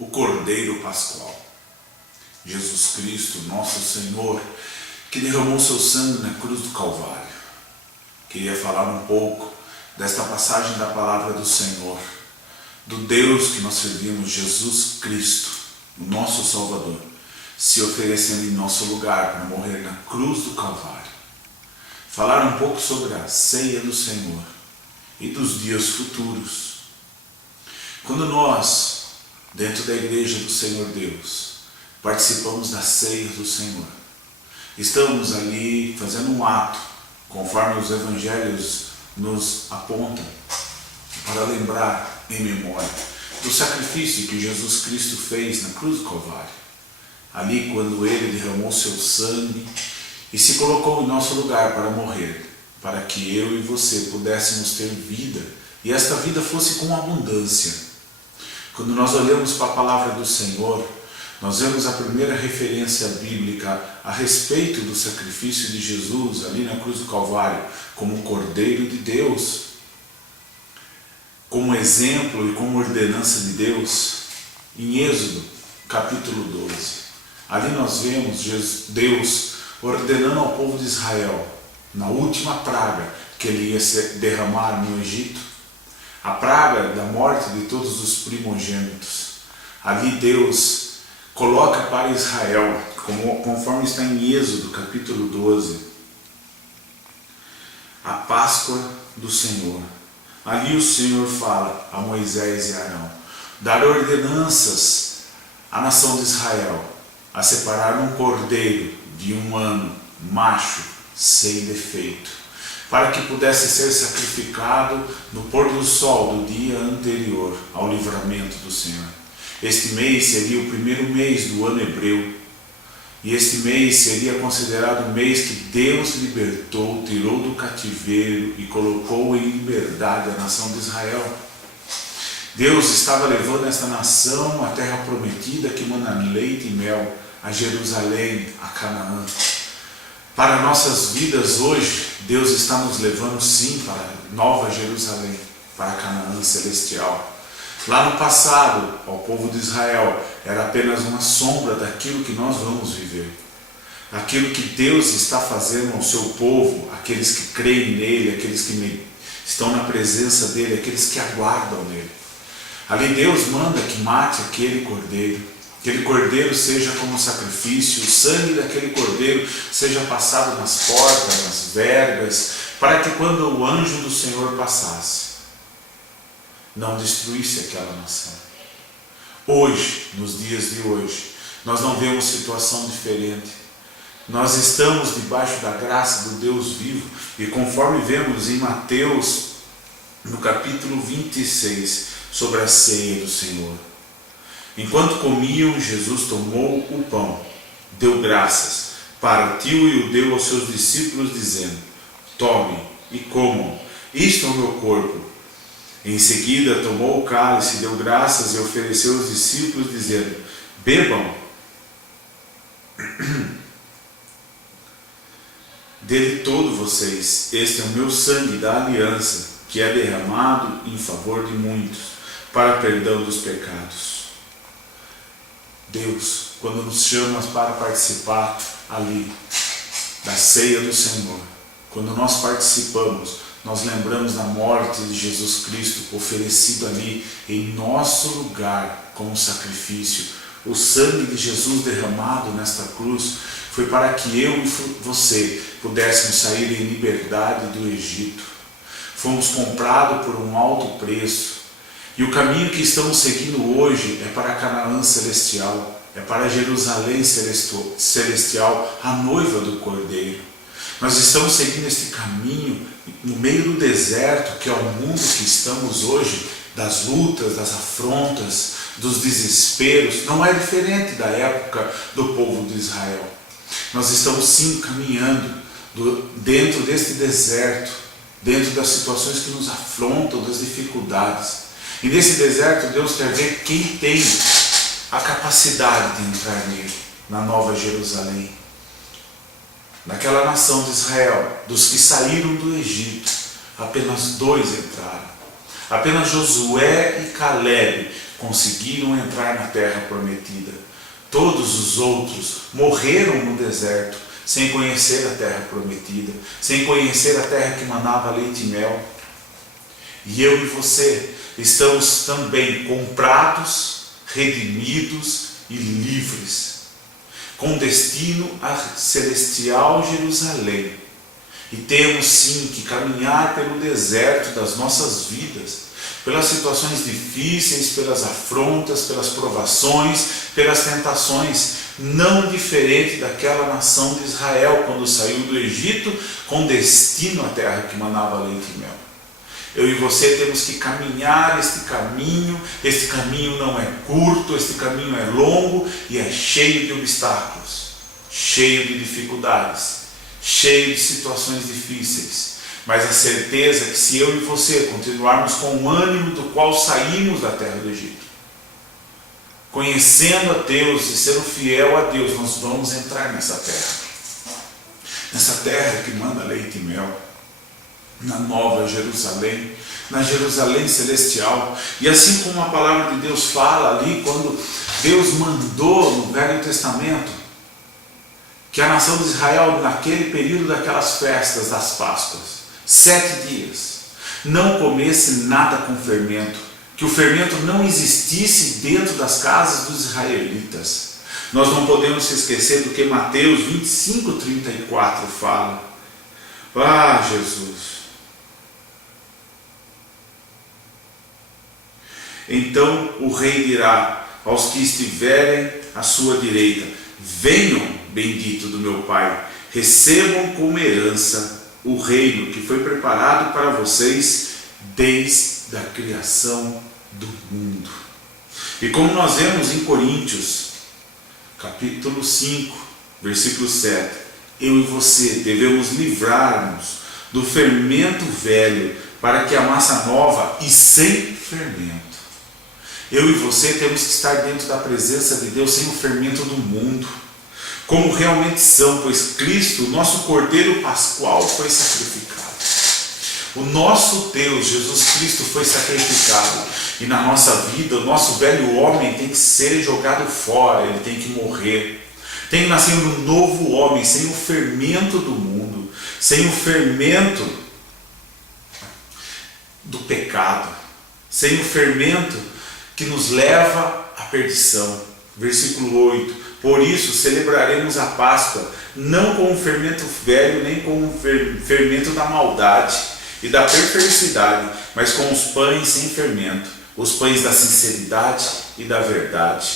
o Cordeiro Pascual. Jesus Cristo, nosso Senhor, que derramou seu sangue na cruz do Calvário. Queria falar um pouco desta passagem da palavra do Senhor, do Deus que nós servimos, Jesus Cristo, o nosso Salvador, se oferecendo em nosso lugar para morrer na cruz do Calvário. Falar um pouco sobre a ceia do Senhor e dos dias futuros. Quando nós, dentro da igreja do Senhor Deus, participamos da ceia do Senhor, estamos ali fazendo um ato, conforme os evangelhos nos apontam, para lembrar em memória do sacrifício que Jesus Cristo fez na cruz do Calvário. Ali, quando Ele derramou seu sangue e se colocou em nosso lugar para morrer, para que eu e você pudéssemos ter vida, e esta vida fosse com abundância. Quando nós olhamos para a palavra do Senhor, nós vemos a primeira referência bíblica a respeito do sacrifício de Jesus ali na cruz do Calvário, como um Cordeiro de Deus, como exemplo e como ordenança de Deus, em Êxodo, capítulo 12. Ali nós vemos Deus ordenando ao povo de Israel, na última praga que ele ia derramar no Egito, a praga da morte de todos os primogênitos. Ali Deus coloca para Israel, conforme está em Êxodo capítulo 12, a Páscoa do Senhor. Ali o Senhor fala a Moisés e Arão, dar ordenanças à nação de Israel, a separar um cordeiro de 1 ano, macho, sem defeito, para que pudesse ser sacrificado no pôr do sol do dia anterior ao livramento do Senhor. Este mês seria o primeiro mês do ano hebreu, e este mês seria considerado o mês que Deus libertou, tirou do cativeiro e colocou em liberdade a nação de Israel. Deus estava levando esta nação à terra prometida que mana leite e mel, a Jerusalém, a Canaã. Para nossas vidas hoje, Deus está nos levando sim para a Nova Jerusalém, para a Canaã celestial. Lá no passado, ao povo de Israel, era apenas uma sombra daquilo que nós vamos viver. Aquilo que Deus está fazendo ao seu povo, aqueles que creem nele, aqueles que estão na presença dele, aqueles que aguardam nele. Ali Deus manda que mate aquele cordeiro seja como sacrifício, o sangue daquele cordeiro seja passado nas portas, nas vergas, para que quando o anjo do Senhor passasse, não destruísse aquela nação. Hoje, nos dias de hoje, nós não vemos situação diferente. Nós estamos debaixo da graça do Deus vivo, e conforme vemos em Mateus, no capítulo 26, sobre a ceia do Senhor. Enquanto comiam, Jesus tomou o pão, deu graças, partiu e o deu aos seus discípulos, dizendo: tomem e comam, isto é o meu corpo. Em seguida tomou o cálice, deu graças e ofereceu aos discípulos, dizendo: bebam dele todos vocês, este é o meu sangue da aliança, que é derramado em favor de muitos, para perdão dos pecados. Deus, quando nos chama para participar ali da ceia do Senhor, quando nós participamos, nós lembramos da morte de Jesus Cristo oferecido ali em nosso lugar como sacrifício. O sangue de Jesus derramado nesta cruz foi para que eu e você pudéssemos sair em liberdade do Egito. Fomos comprados por um alto preço. E o caminho que estamos seguindo hoje é para Canaã celestial, é para Jerusalém celestial, a noiva do Cordeiro. Nós estamos seguindo este caminho no meio do deserto, que é o mundo que estamos hoje, das lutas, das afrontas, dos desesperos. Não é diferente da época do povo de Israel. Nós estamos sim caminhando dentro deste deserto, dentro das situações que nos afrontam, das dificuldades. E nesse deserto Deus quer ver quem tem a capacidade de entrar nele, na Nova Jerusalém. Naquela nação de Israel, dos que saíram do Egito, apenas 2 entraram. Apenas Josué e Caleb conseguiram entrar na terra prometida. Todos os outros morreram no deserto, sem conhecer a terra prometida, sem conhecer a terra que manava leite e mel. E eu e você estamos também comprados, redimidos e livres, com destino a celestial Jerusalém. E temos sim que caminhar pelo deserto das nossas vidas, pelas situações difíceis, pelas afrontas, pelas provações, pelas tentações, não diferente daquela nação de Israel quando saiu do Egito com destino à terra que manava leite e mel. Eu e você temos que caminhar este caminho não é curto, este caminho é longo e é cheio de obstáculos, cheio de dificuldades, cheio de situações difíceis, mas a certeza é que se eu e você continuarmos com o ânimo do qual saímos da terra do Egito, conhecendo a Deus e sendo fiel a Deus, nós vamos entrar nessa terra que manda leite e mel, na nova Jerusalém, na Jerusalém celestial. E assim como a palavra de Deus fala ali, quando Deus mandou no Velho Testamento que a nação de Israel, naquele período daquelas festas das Páscoas, 7 dias, não comesse nada com fermento, que o fermento não existisse dentro das casas dos israelitas. Nós não podemos se esquecer do que Mateus 25:34 fala. Ah, Jesus! Então o rei dirá aos que estiverem à sua direita: venham, bendito do meu Pai, recebam como herança o reino que foi preparado para vocês desde a criação do mundo. E como nós vemos em Coríntios, capítulo 5, versículo 7, eu e você devemos livrar-nos do fermento velho para que a massa nova e sem fermento. Eu e você temos que estar dentro da presença de Deus sem o fermento do mundo, como realmente são, pois Cristo, nosso Cordeiro Pascual, foi sacrificado. O nosso Deus, Jesus Cristo, foi sacrificado. E na nossa vida, o nosso velho homem tem que ser jogado fora, ele tem que morrer. Tem que nascer um novo homem, sem o fermento do mundo, sem o fermento do pecado, sem o fermento que nos leva à perdição. Versículo 8. Por isso celebraremos a Páscoa, não com o fermento velho, nem com o fermento da maldade e da perversidade, mas com os pães sem fermento, os pães da sinceridade e da verdade.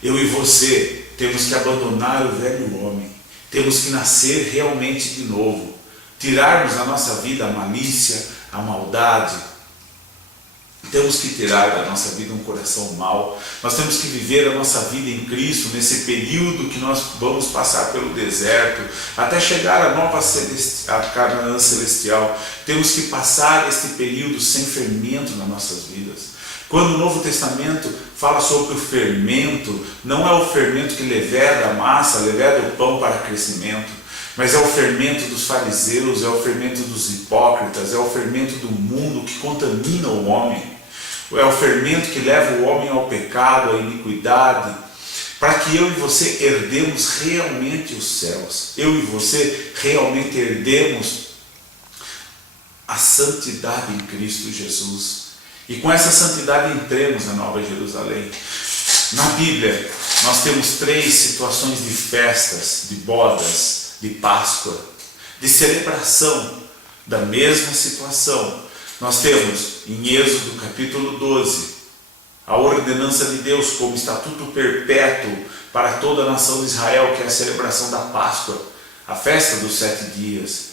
Eu e você temos que abandonar o velho homem, temos que nascer realmente de novo, tirarmos da nossa vida a malícia, a maldade. Temos que tirar da nossa vida um coração mau. Nós temos que viver a nossa vida em Cristo nesse período que nós vamos passar pelo deserto, até chegar à nova Canaã celestial. Temos que passar este período sem fermento nas nossas vidas. Quando o Novo Testamento fala sobre o fermento, não é o fermento que leveda a massa, leveda o pão para crescimento, mas é o fermento dos fariseus, é o fermento dos hipócritas, é o fermento do mundo que contamina o homem. É o fermento que leva o homem ao pecado, à iniquidade, para que eu e você herdemos realmente os céus. Eu e você realmente herdemos a santidade em Cristo Jesus. E com essa santidade entremos na Nova Jerusalém. Na Bíblia, nós temos 3 situações de festas, de bodas, de Páscoa, de celebração da mesma situação. Nós temos em Êxodo capítulo 12, a ordenança de Deus como estatuto perpétuo para toda a nação de Israel, que é a celebração da Páscoa, a festa dos 7 dias,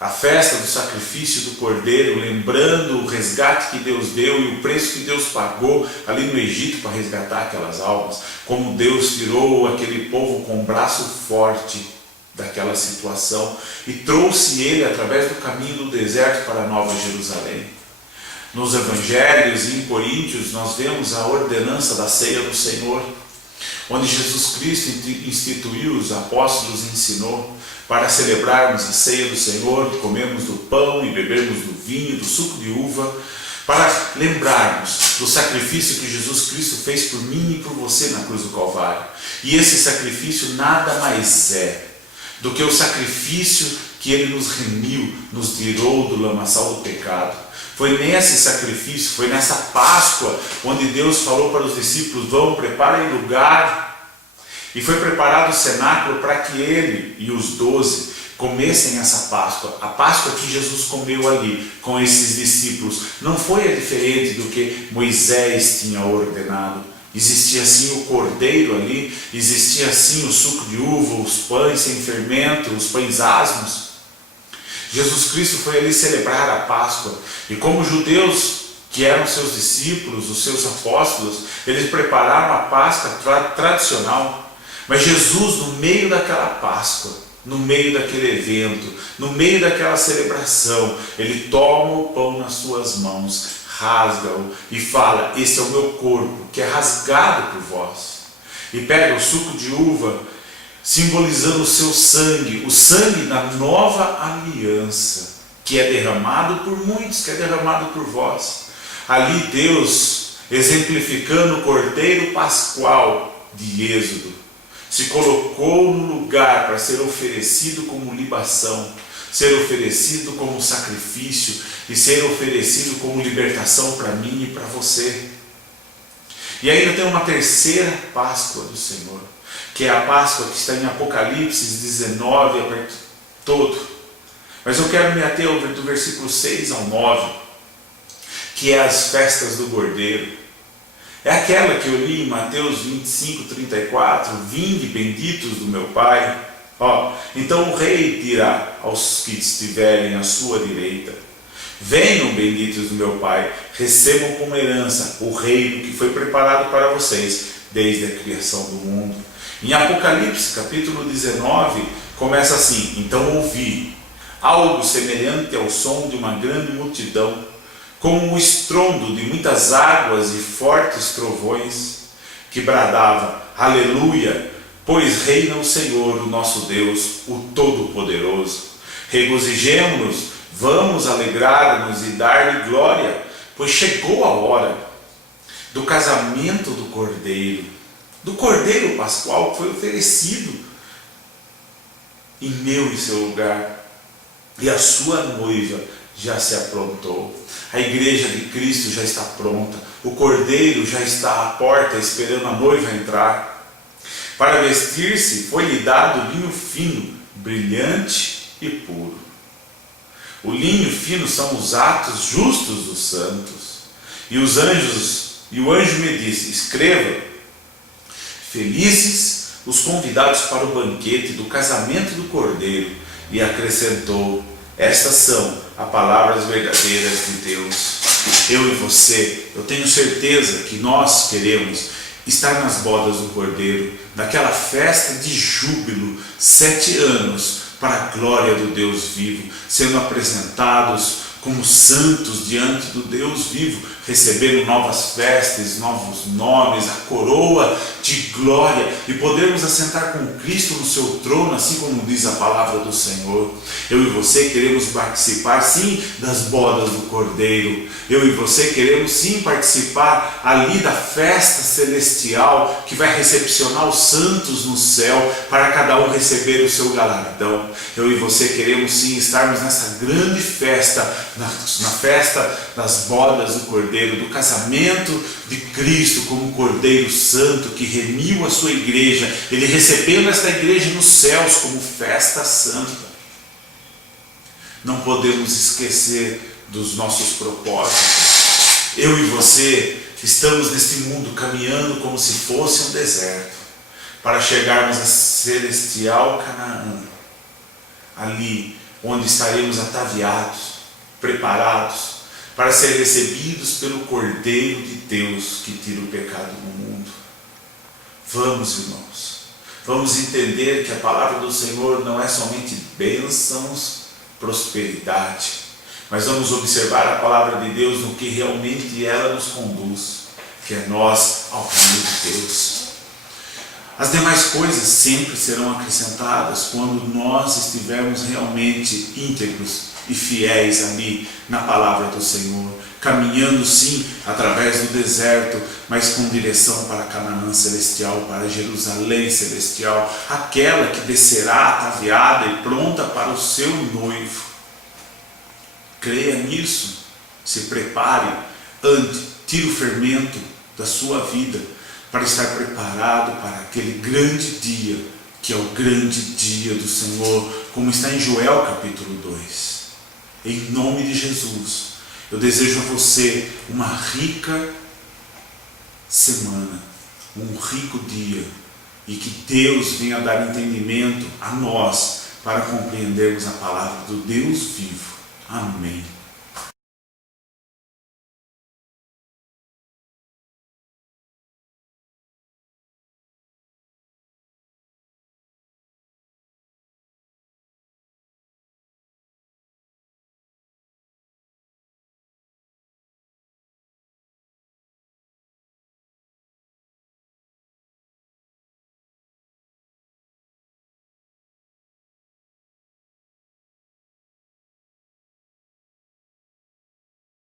a festa do sacrifício do Cordeiro, lembrando o resgate que Deus deu e o preço que Deus pagou ali no Egito para resgatar aquelas almas, como Deus tirou aquele povo com um braço forte daquela situação e trouxe ele através do caminho do deserto para a Nova Jerusalém. Nos Evangelhos e em Coríntios nós vemos a ordenança da ceia do Senhor, onde Jesus Cristo instituiu, os apóstolos ensinou para celebrarmos a ceia do Senhor, comermos do pão e bebermos do vinho, do suco de uva, para lembrarmos do sacrifício que Jesus Cristo fez por mim e por você na cruz do Calvário. E esse sacrifício nada mais é do que o sacrifício que Ele nos remiu, nos tirou do lamaçal do pecado. Foi nesse sacrifício, foi nessa Páscoa, onde Deus falou para os discípulos: vão, preparem lugar. E foi preparado o cenáculo para que Ele e os 12 comessem essa Páscoa. A Páscoa que Jesus comeu ali com esses discípulos não foi diferente do que Moisés tinha ordenado. Existia sim o cordeiro ali, existia sim o suco de uva, os pães sem fermento, os pães asmos. Jesus Cristo foi ali celebrar a Páscoa, e como os judeus que eram seus discípulos, os seus apóstolos, eles prepararam a Páscoa tradicional. Mas Jesus, no meio daquela Páscoa, no meio daquele evento, no meio daquela celebração, Ele toma o pão nas suas mãos, rasga-o e fala: esse é o meu corpo, que é rasgado por vós. E pega o suco de uva, simbolizando o seu sangue, o sangue da nova aliança, que é derramado por muitos, que é derramado por vós. Ali Deus, exemplificando o cordeiro pascual de Êxodo, se colocou no lugar para ser oferecido como libação, ser oferecido como sacrifício e ser oferecido como libertação para mim e para você. E ainda tem uma terceira Páscoa do Senhor, que é a Páscoa que está em Apocalipse 19 todo. Mas eu quero me ater do versículo 6 ao 9, que é as festas do Cordeiro. É aquela que eu li em Mateus 25, 34, vinde benditos do meu Pai. Então o rei dirá aos que estiverem à sua direita: venham benditos do meu Pai, recebam como herança o reino que foi preparado para vocês desde a criação do mundo. Em Apocalipse capítulo 19 começa assim: então ouvi algo semelhante ao som de uma grande multidão, como o estrondo de muitas águas e fortes trovões, que bradava: aleluia, pois reina o Senhor, o nosso Deus, o Todo-Poderoso. Regozijemo-nos, vamos alegrar-nos e dar-lhe glória, pois chegou a hora do casamento do Cordeiro Pascual, que foi oferecido em meu e seu lugar, e a sua noiva já se aprontou. A igreja de Cristo já está pronta, o Cordeiro já está à porta esperando a noiva entrar. Para vestir-se foi-lhe dado linho fino, brilhante e puro. O linho fino são os atos justos dos santos. E o anjo me disse: escreva: felizes os convidados para o banquete do casamento do Cordeiro. E acrescentou: estas são as palavras verdadeiras de Deus. Eu e você, eu tenho certeza que nós queremos estar nas bodas do Cordeiro, naquela festa de júbilo, 7 anos para a glória do Deus vivo, sendo apresentados como santos diante do Deus vivo, recebendo novas festas, novos nomes, a coroa de glória, e podermos assentar com Cristo no seu trono, assim como diz a palavra do Senhor. Eu e você queremos participar sim das bodas do Cordeiro. Eu e você queremos sim participar ali da festa celestial que vai recepcionar os santos no céu, para cada um receber o seu galardão. Eu e você queremos sim estarmos nessa grande festa, na festa das bodas do Cordeiro, do casamento de Cristo como Cordeiro Santo que remiu a sua igreja, Ele recebendo esta igreja nos céus como festa santa. Não podemos esquecer dos nossos propósitos. Eu e você estamos neste mundo caminhando como se fosse um deserto, para chegarmos a celestial Canaã, ali onde estaremos ataviados, preparados para ser recebidos pelo Cordeiro de Deus que tira o pecado do mundo. Vamos, irmãos, vamos entender que a palavra do Senhor não é somente bênçãos, prosperidade, mas vamos observar a palavra de Deus no que realmente ela nos conduz, que é nós ao reino de Deus. As demais coisas sempre serão acrescentadas quando nós estivermos realmente íntegros e fiéis ali na palavra do Senhor, caminhando sim através do deserto, mas com direção para Canaã celestial, para Jerusalém celestial, aquela que descerá ataviada e pronta para o seu noivo. Creia nisso, se prepare, ande, tire o fermento da sua vida para estar preparado para aquele grande dia, que é o grande dia do Senhor, como está em Joel capítulo 2. Em nome de Jesus, eu desejo a você uma rica semana, um rico dia, e que Deus venha dar entendimento a nós para compreendermos a palavra do Deus vivo. Amém.